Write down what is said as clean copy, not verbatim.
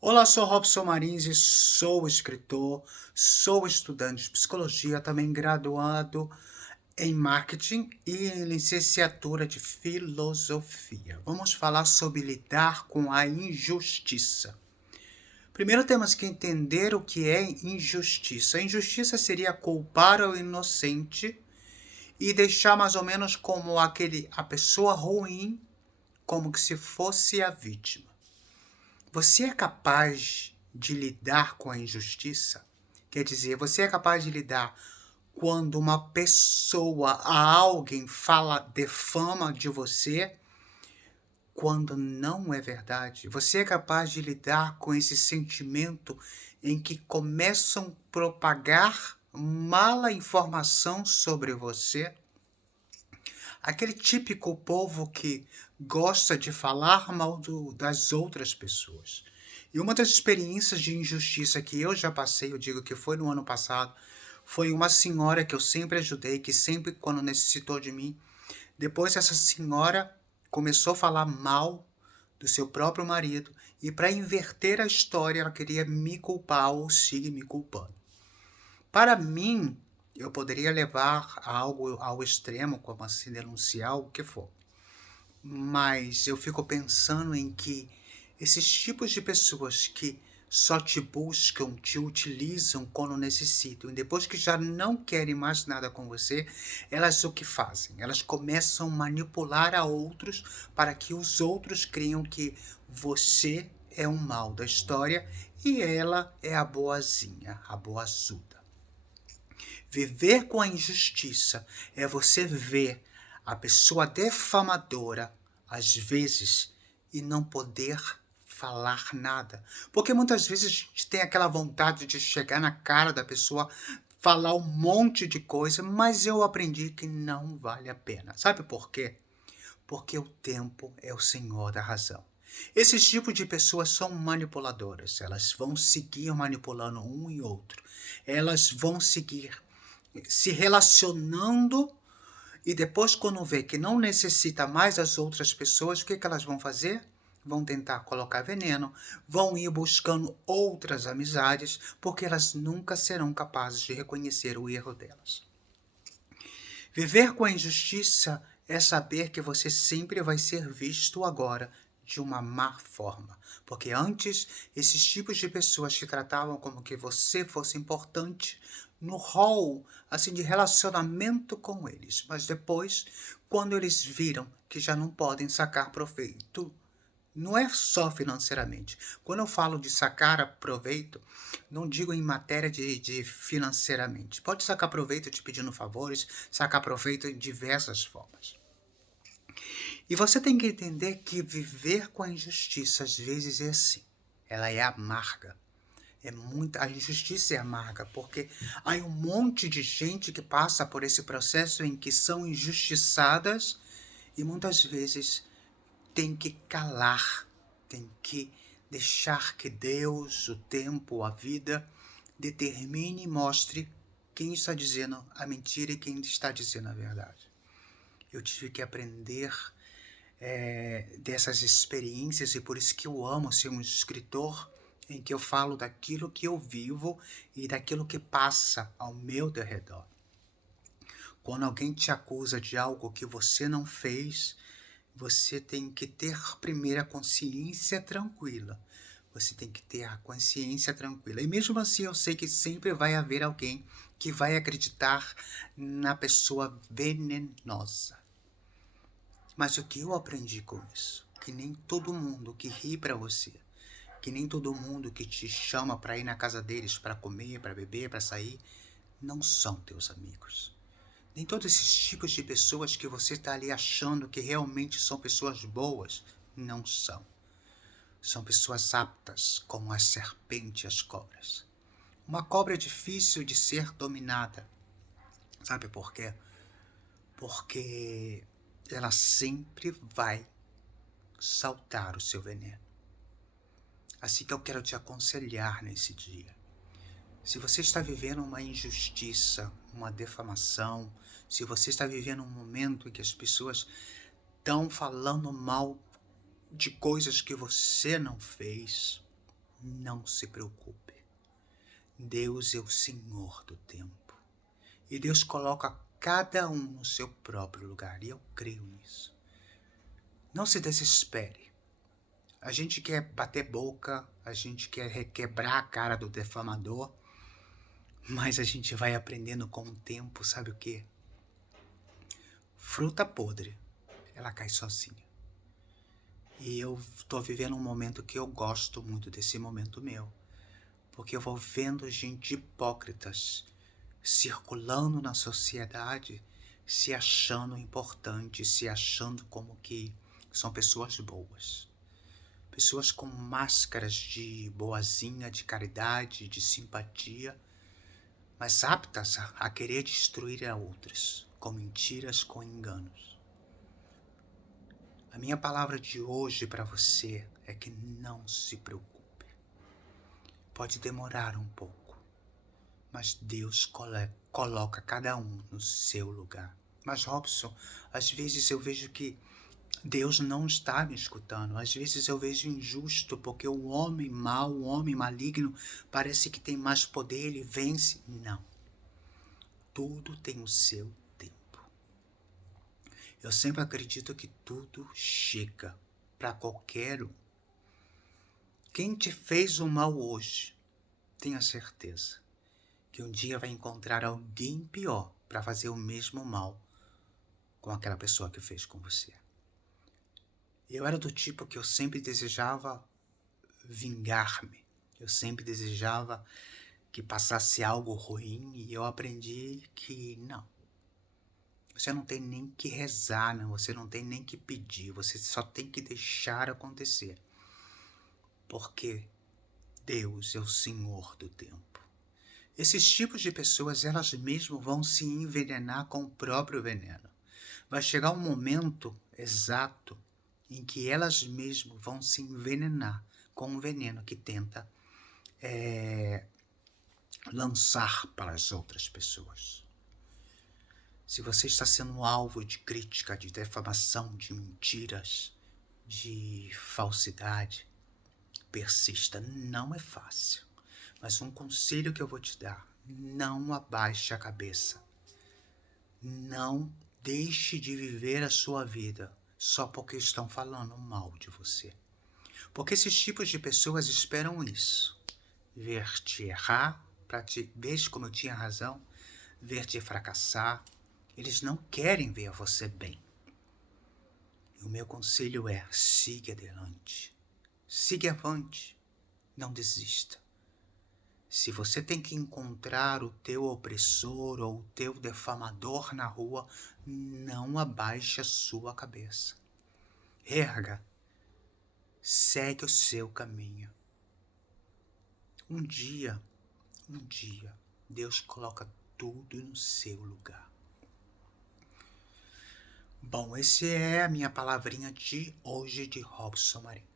Olá, sou Robson Marins e sou escritor, sou estudante de psicologia, também graduado em marketing e em licenciatura de filosofia. Vamos falar sobre lidar com a injustiça. Primeiro temos que entender o que é injustiça. A injustiça seria culpar o inocente e deixar mais ou menos como a pessoa ruim, como que se fosse a vítima. Você é capaz de lidar com a injustiça? Quer dizer, você é capaz de lidar quando uma pessoa, alguém fala, defama de você, quando não é verdade? Você é capaz de lidar com esse sentimento em que começam a propagar mala informação sobre você? Aquele típico povo que gosta de falar mal das outras pessoas. E uma das experiências de injustiça que eu já passei, eu digo que foi no ano passado, foi uma senhora que eu sempre ajudei, que sempre quando necessitou de mim, depois essa senhora começou a falar mal do seu próprio marido e para inverter a história ela queria me culpar ou siga me culpando. Para mim, eu poderia levar algo ao extremo, como assim denunciar o que for. Mas eu fico pensando em que esses tipos de pessoas que só te buscam, te utilizam quando necessitam, e depois que já não querem mais nada com você, elas o que fazem? Elas começam a manipular a outros para que os outros creiam que você é um mal da história e ela é a boazinha, a boazuda. Viver com a injustiça é você ver a pessoa defamadora, às vezes, e não poder falar nada. Porque muitas vezes a gente tem aquela vontade de chegar na cara da pessoa, falar um monte de coisa, mas eu aprendi que não vale a pena. Sabe por quê? Porque o tempo é o senhor da razão. Esses tipos de pessoas são manipuladoras. Elas vão seguir manipulando um e outro. Elas vão seguir se relacionando e depois quando vê que não necessita mais das outras pessoas, o que elas vão fazer? Vão tentar colocar veneno, vão ir buscando outras amizades, porque elas nunca serão capazes de reconhecer o erro delas. Viver com a injustiça é saber que você sempre vai ser visto agora de uma má forma. Porque antes, esses tipos de pessoas te tratavam como que você fosse importante no rol assim de relacionamento com eles. Mas depois, quando eles viram que já não podem sacar proveito, não é só financeiramente. Quando eu falo de sacar proveito, não digo em matéria de financeiramente. Pode sacar proveito te pedindo favores, sacar proveito em diversas formas. E você tem que entender que viver com a injustiça às vezes é assim. Ela é amarga. A injustiça é amarga, porque há um monte de gente que passa por esse processo em que são injustiçadas e muitas vezes tem que calar, tem que deixar que Deus, o tempo, a vida, determine e mostre quem está dizendo a mentira e quem está dizendo a verdade. Eu tive que aprender dessas experiências e por isso que eu amo ser um escritor em que eu falo daquilo que eu vivo e daquilo que passa ao meu derredor. Quando alguém te acusa de algo que você não fez, você tem que ter primeiro a consciência tranquila. Você tem que ter a consciência tranquila. E mesmo assim, eu sei que sempre vai haver alguém que vai acreditar na pessoa venenosa. Mas o que eu aprendi com isso? Que nem todo mundo que ri para você, que nem todo mundo que te chama para ir na casa deles para comer, para beber, para sair, não são teus amigos. Nem todos esses tipos de pessoas que você está ali achando que realmente são pessoas boas, não são. São pessoas aptas, como a serpente e as cobras. Uma cobra é difícil de ser dominada. Sabe por quê? Porque ela sempre vai saltar o seu veneno. Assim que eu quero te aconselhar nesse dia. Se você está vivendo uma injustiça, uma defamação, se você está vivendo um momento em que as pessoas estão falando mal de coisas que você não fez, não se preocupe. Deus é o Senhor do tempo. E Deus coloca cada um no seu próprio lugar. E eu creio nisso. Não se desespere. A gente quer bater boca, a gente quer requebrar a cara do defamador, mas a gente vai aprendendo com o tempo, sabe o quê? Fruta podre, ela cai sozinha. E eu tô vivendo um momento que eu gosto muito desse momento meu, porque eu vou vendo gente hipócritas circulando na sociedade, se achando importante, se achando como que são pessoas boas. Pessoas com máscaras de boazinha, de caridade, de simpatia, mas aptas a querer destruir a outras, com mentiras, com enganos. A minha palavra de hoje para você é que não se preocupe. Pode demorar um pouco, mas Deus coloca cada um no seu lugar. Mas, Robson, às vezes eu vejo que Deus não está me escutando. Às vezes eu vejo injusto, porque o homem mau, o homem maligno, parece que tem mais poder, ele vence. Não. Tudo tem o seu tempo. Eu sempre acredito que tudo chega para qualquer um. Quem te fez o mal hoje, tenha certeza que um dia vai encontrar alguém pior para fazer o mesmo mal com aquela pessoa que fez com você. Eu era do tipo que eu sempre desejava vingar-me. Eu sempre desejava que passasse algo ruim e eu aprendi que não. Você não tem nem que rezar, não. Você não tem nem que pedir. Você só tem que deixar acontecer. Porque Deus é o Senhor do tempo. Esses tipos de pessoas, elas mesmas vão se envenenar com o próprio veneno. Vai chegar um momento exato em que elas mesmas vão se envenenar com o veneno que tenta lançar para as outras pessoas. Se você está sendo alvo de crítica, de defamação, de mentiras, de falsidade, persista. Não é fácil. Mas um conselho que eu vou te dar: não abaixe a cabeça. Não deixe de viver a sua vida só porque estão falando mal de você. Porque esses tipos de pessoas esperam isso. Ver-te errar, para te ver como eu tinha razão, ver-te fracassar. Eles não querem ver você bem. E o meu conselho é: siga adiante. Siga avante. Não desista. Se você tem que encontrar o teu opressor ou o teu defamador na rua, não abaixe a sua cabeça. Erga. Segue o seu caminho. Um dia, Deus coloca tudo no seu lugar. Bom, essa é a minha palavrinha de hoje de Robson Marinho.